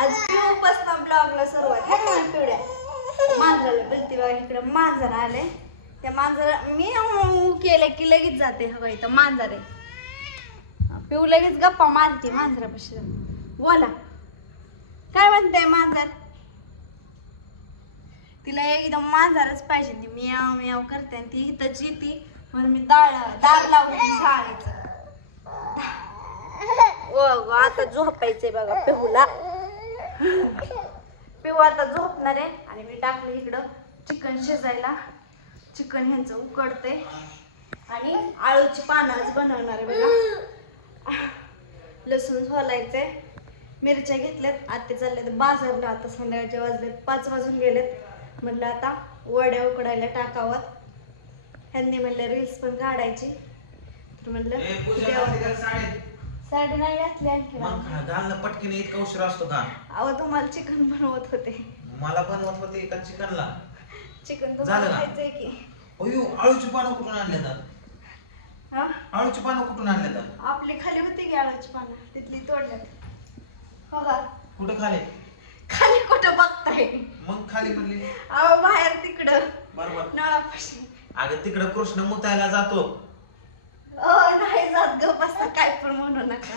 आज पिऊपासून ब्लॉगला सुरुवात आहे पिवड्या मांजराला बोलते बघा. इकडे मांजर आले. त्या मांजरा मी केलं की लगेच जाते. हवं इथं मांजर आहे. पिऊ लगेच गप्पा मारते मांजरापाशी. बोला काय म्हणते मांजर. तिला एकदम मांजरच पाहिजे. ती मियाव मियाव करते आणि ती इथंच येते म्हणून मी दार लावून शाळेचं. आता झोपायचंय बघा पिहूला. पिहू आता झोपणार आहे. आणि मी टाकलं इकडं चिकन शिजायला. चिकन ह्यांचं उकडते आणि आळूची पानं आज बनवणार आहे बघा. लसूण सोलायचंय. मिरच्या घेतल्यात. आत्ते चालल्यात बाजारला. आता संध्याकाळचे वाजलेत 5 वाजून गेलेत. म्हटलं आता वड्या उकडायला टाकावं. ह्यांनी म्हणलं रील्स पण काढायची. तर म्हणलं साडी नाही घातली आणखी घालणं पटकन इतका उशीर असतो का. अहो तुम्हाला चिकन बनवत होते. मला बनवत होते एका चिकनला. चिकन तुम्हाला खायचंय की. अयो आळूची पानं कुठून आणले तर. हा आळूची पानं कुठून आणले तर. आपली खाली होती की आळूची पानं. तिथली तोडल्यात. बघा कुठं खाली. खाली कुठं बघताय. मग खाली म्हणली. अहो बाहेर तिकडं बरोबर नळापाशी. अगं तिकडं कृष्ण मुतायला जातो. नाही जात ग. बस काय पण म्हणू नका.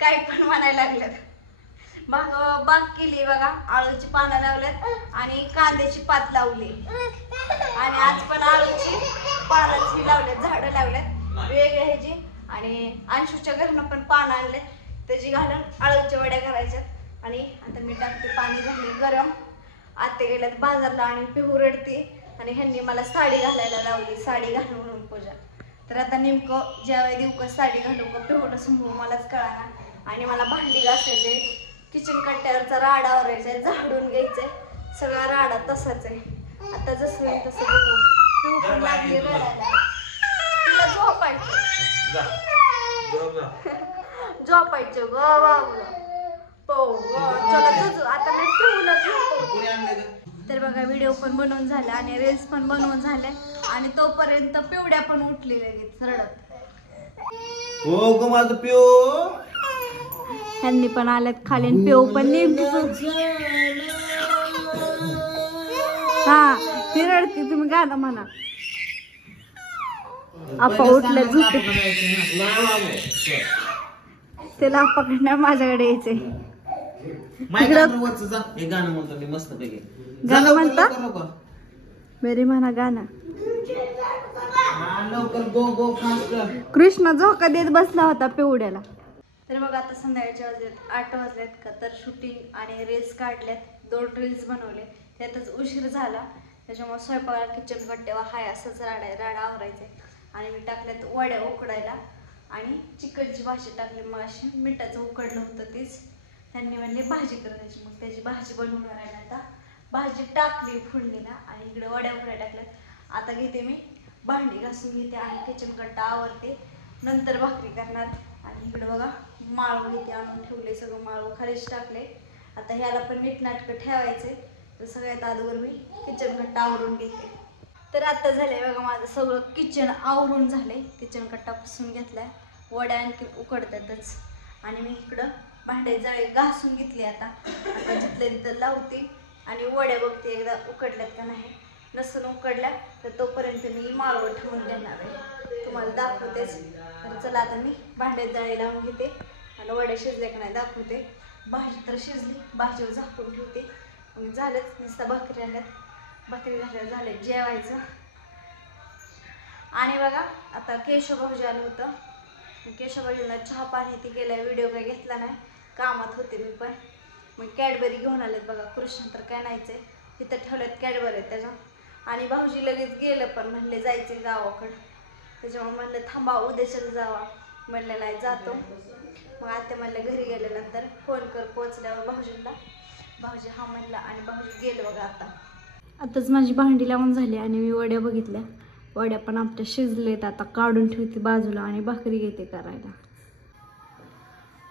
काय पण म्हणायला लागल्यात. बाग केली बघा. आळूची पानं लावल्यात आणि कांद्याची पात लावली. आणि आज पण आळूची पानांची लावल्यात. झाडं लावल्यात वेगळ्या ह्याची. आणि अंशूच्या घरनं पण पानं आणले. त्याची घालून आळूच्या वड्या करायच्यात. आणि आता मी टाकते पाणी झाले गरम. आत्ते गेल्यात बाजारला आणि पिहू रडते. आणि ह्यांनी मला साडी घालायला लावली. साडी घालू म्हणून पूजा. तर आता नेमकं ज्यावेळी देऊ का साडी घालू का पिहूला समोर मलाच कळाना. आणि मला भांडी घासायचे. किचन कट्ट्यावरचा राडा आवरायचा. झाडून घ्यायचंय. सगळा राडा तसाच आहे. आता जसं होईल तसं बघू. पिहू पण लागली रडायला. तिला झोपायचं. झोपायचं ग बाबा. चला जुजू आता मी पिहूला झोपवते. तर बघा व्हिडिओ पण बनवून झाला आणि रील्स पण बनवून झाले. आणि तोपर्यंत पिवड्या पण उठली लगेच रडत. हो ग माझं पिऊ. ह्यांनी पण आल्यात खाली. पिऊ पण नेमकी हा ती रडती. तुम्ही गाणं म्हणा. आपा उठल्या झोप. त्याला आपाकडनं माझ्याकडे यायचंय. गाणं म्हणतो मी मस्त पैकी. गाणं म्हणता मेरी म्हणा गाणं. कृष्ण झोका देत बसला होता पिवड्याला. तर मग आता संध्याकाळचे वाजलेत 8 वाजलेत का. तर शूटिंग आणि रील्स काढल्यात. 2 रील्स बनवले. त्यातच उशीर झाला. त्याच्यामुळे स्वयंपाकाला किचन कट्ट्यावर हाय असंच राडा आवरायचे. आणि मी टाकल्यात वड्या उकडायला. आणि चिकनची भाजी टाकली. मग अशी मिठाचं उकडलं होतं तेच. त्यांनी म्हणले भाजी करायची. मग त्याची भाजी बनवणार आहे. आता भाजी टाकली फोडणीला. आणि इकडे वड्या उकडायला टाकल्यात. आता घेते मी भांडी घासून घेते आणि किचन कट्टा आवरते. नंतर भाकरी करणार. आणि इकडे बघा माळव इथे आणून ठेवले. सगळं माळव खालीच टाकले. आता ह्याला पण नीटनाटकं ठेवायचे. तर सगळ्यात अगोदर मी किचन कट्टा आवरून घेते. तर आता झालंय बघा माझं सगळं किचन आवरून झाले. किचन कट्टा पुसून घेतलाय. वड्या आणखी उकडतातच. आणि मी इकडं भांडे जाळे घासून घेतले. आता जिथल्या तिथं लावते. आणि वड्या बघते एकदा उकडल्यात का नाही. नसून उकडल्या तर तोपर्यंत मी माळव ठेवून देणार आहे. तुम्हाला दाखवतेच. तर चला आता मी भांडे जाळे लावून घेते. आणि वड्या शिजल्या का नाही दाखवते. भाजी तर शिजली. भाजीवर झाकून ठेवते. मग झालंच. नुसतं भाकरी आल्यात. भाकरी झाल्यावर झाले जेवायचं. आणि बघा आता केशव भाऊजी आलं होतं. केशव भाऊजीला चहा पाणी ती गेल्या. व्हिडिओ काही घेतला नाही. कामात होते मी पण. मग कॅडबरी घेऊन आलेत बघा. कृष्ण तर काय नाहीच आहे. तिथं ठेवल्यात कॅडबरी त्याच्या. आणि भाऊजी लगेच गेलं पण म्हणले जायचे गावाकडं. त्याच्यामुळे म्हणलं थांबा उद्याच्याला जावा. म्हणलं नाही जातो. मग आता म्हणलं घरी गेल्यानंतर फोन कर पोचल्यावर भाऊजींना. भाऊजी हा म्हणला. आणि भाऊजी गेले बघा. आताच माझी भांडी लावून झाली. आणि मी वड्या बघितल्या. वड्या पण आपल्या शिजलेत. आता काढून ठेवते बाजूला. आणि भाकरी घेते करायला.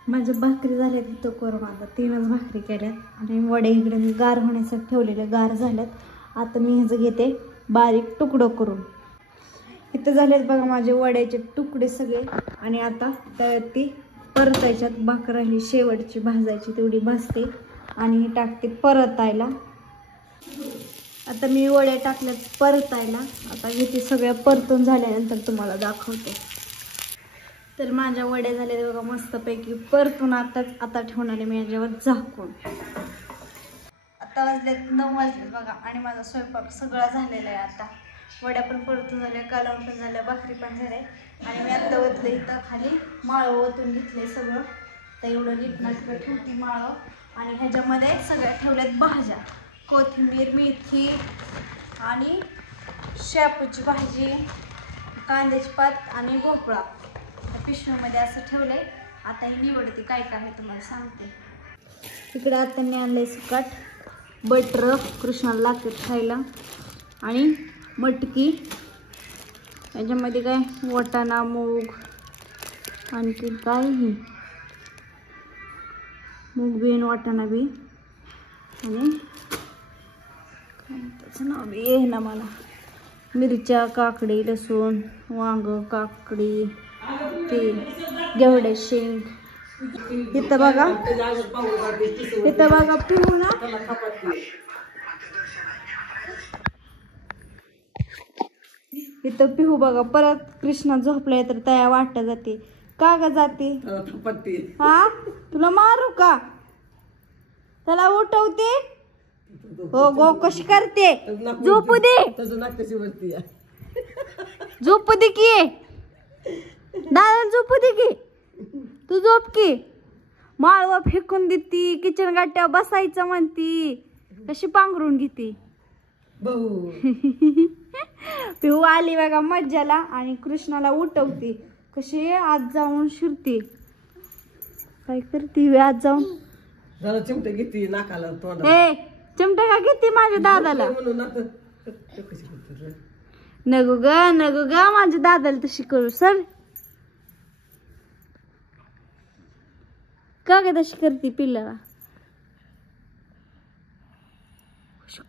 माझ्या भाकरी झाल्या तिथं करून. आता 3च भाकरी केल्यात. आणि वडे इकडे मी गार होण्यासाठी ठेवलेले गार झाल्यात. आता मी ह्याचं घेते बारीक तुकडं करून. इथं झालेत बघा माझे वड्याचे तुकडे सगळे. आणि आता त्यात ती परतायच्यात. भाकर राहिली शेवटची भाजायची तेवढी भाजते. आणि टाकते परतायला. आता मी वड्या टाकल्यात परतायला. आता घेते सगळ्या परतून झाल्यानंतर तुम्हाला दाखवते. तर माझ्या वड्या झाल्या बघा मस्तपैकी परतून. आता ठेवणार आहे मी याच्यावर झाकून. आता वाजलेत 9 वाजलेत बघा आणि माझा स्वयंपाक सगळा झालेला आहे. आता वड्या पण परतून झाल्या, कालवण पण झालं, भाकरी पण झाले आणि मी आता ओतलं इथं खाली माळव ओतून घेतले सगळं. तर एवढं नीटनाटकं ठेवती माळव. आणि ह्याच्यामध्ये सगळ्या ठेवल्यात भाज्या, कोथिंबीर, मेथी आणि शेपूची भाजी, कांद्याची पात आणि भोपळा. पिशवीमध्ये असं ठेवलंय. आता ही निवडते काय काय आहे तुम्हाला सांगते. इकडे आत्याने आणलंय सुकाट, बटर कृष्णाला लागते खायला, आणि मटकी. याच्यामध्ये काय वाटाणा, मूग, आणखी काय ही मूग बी, वाटाणा बी, आणि त्याचं नाव बी आहे ना मला, मिरच्या, काकडी, लसूण, वांग, काकडी, ते घेवडे शेंग. इथं बघा पिहू ना, इथं पिहू बघा परत कृष्णा झोपलाय तर तया वाटत जाते. का ग जाते? हा तुला मारू का? त्याला उठवते. हो गो कशी करते? झोपू दे, झोपू दे की दादा, झोपू दे की तू, झोप की. माळव फेकून देती, किचन गाट्यावर बसायचं म्हणती, कशी पांघरून घेते. पिहू आली बघा मज्जाला आणि कृष्णाला उठवते. कशी आज जाऊन शिरते. काय करते आज जाऊन? चिमटे घेते नाकाला, हे चिमटा का घेते माझ्या दादाला? नगो ग माझ्या दादाला तशी करू सर. का ग तशी करते पिल्लाला?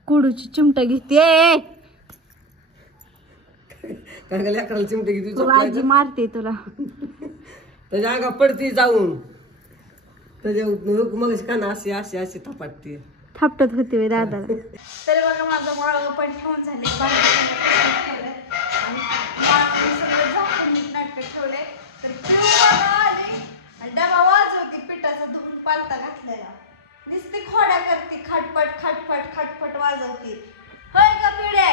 कुडूची चिमटा घेते. चिमटे घेते, आजी मारते तुला. त्याच्या अंगा पडते जाऊन, त्याच्या मग काना अशी अशी अशी थापाटते, थापटत होती वे दादाला. तर बघा माझं माळव पण ठेवून झाले, ठेवले. तर डबा वाजवती पिठाचा धुवून पालता घातलेला. नुसती खोड्या करते, खटपट खटपट खटपट वाजवते. होय का पिढे?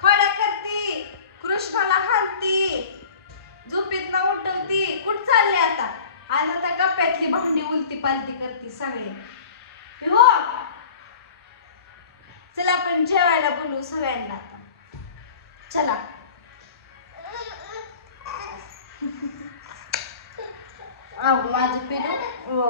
खोड्या करती, कृष्णाला हाणती, झोपेत ना उठवती. कुठ चालली आता? आणि आता गप्प्यातली भांडी उलती पालती करते सगळे. हो चला आपण जेवायला बोलू सगळ्यांना आता. चला माझी पिलू